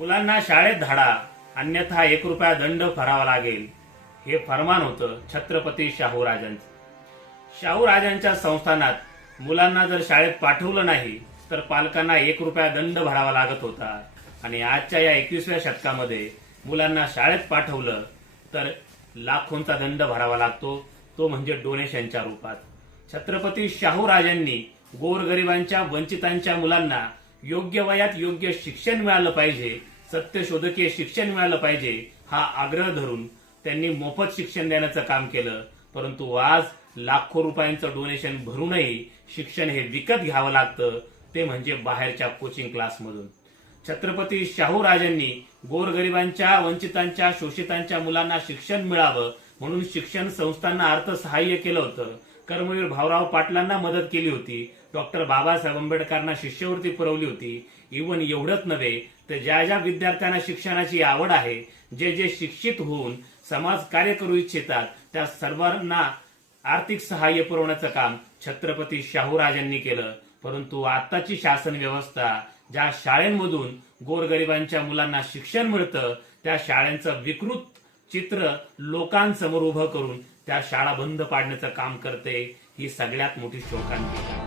मुलांना शाळेत धाडा, अन्यथा 1 रुपया दंड भरावा लागेल, हे फरमान होतं छत्रपती शाहू राजांचं. शाहू राजांच्या संस्थानात मुलांना जर शाळेत पाठवलं नाही तर पालकांना 1 रुपया दंड भरावा लागत होता. आणि आजच्या या 21व्या शतकामध्ये मुलांना शाळेत पाठवलं तर लाखोंचा दंड भरावा लागतो, तो म्हणजे डोनेशनच्या रूपात. छत्रपती शाहू राजांनी गोरगरिबांच्या, वंचितांच्या मुलांना योग्य वयात योग्य शिक्षण मिळालं पाहिजे, सत्यशोधकीय शिक्षण मिळालं पाहिजे, हा आग्रह धरून त्यांनी मोफत शिक्षण देण्याचं काम केलं. परंतु आज लाखो रुपयांचं डोनेशन भरूनही शिक्षण हे विकत घ्यावं लागतं, ते म्हणजे बाहेरच्या कोचिंग क्लासमधून. छत्रपती शाहू राजांनी गोरगरिबांच्या, वंचितांच्या, शोषितांच्या मुलांना शिक्षण मिळावं म्हणून शिक्षण संस्थांना अर्थसहाय्य केलं होतं. कर्मवीर भाऊराव पाटलांना मदत केली होती. डॉक्टर बाबासाहेब आंबेडकरांना शिष्यवृत्ती पुरवली होती. इव्हन एवढंच नव्हे तर ज्या ज्या विद्यार्थ्यांना शिक्षणाची आवड आहे, जे जे शिक्षित होऊन समाज कार्य करू इच्छितात, त्या सर्वांना आर्थिक सहाय्य पुरवण्याचं काम छत्रपती शाहू राजांनी केलं. परंतु आताची शासन व्यवस्था, ज्या शाळांमधून गोरगरिबांच्या मुलांना शिक्षण मिळतं, त्या शाळांचं विकृत चित्र लोकांसमोर उभं करून त्या शाळा बंद पाडण्याचं काम करते. ही सगळ्यात मोठी शोकांतिका.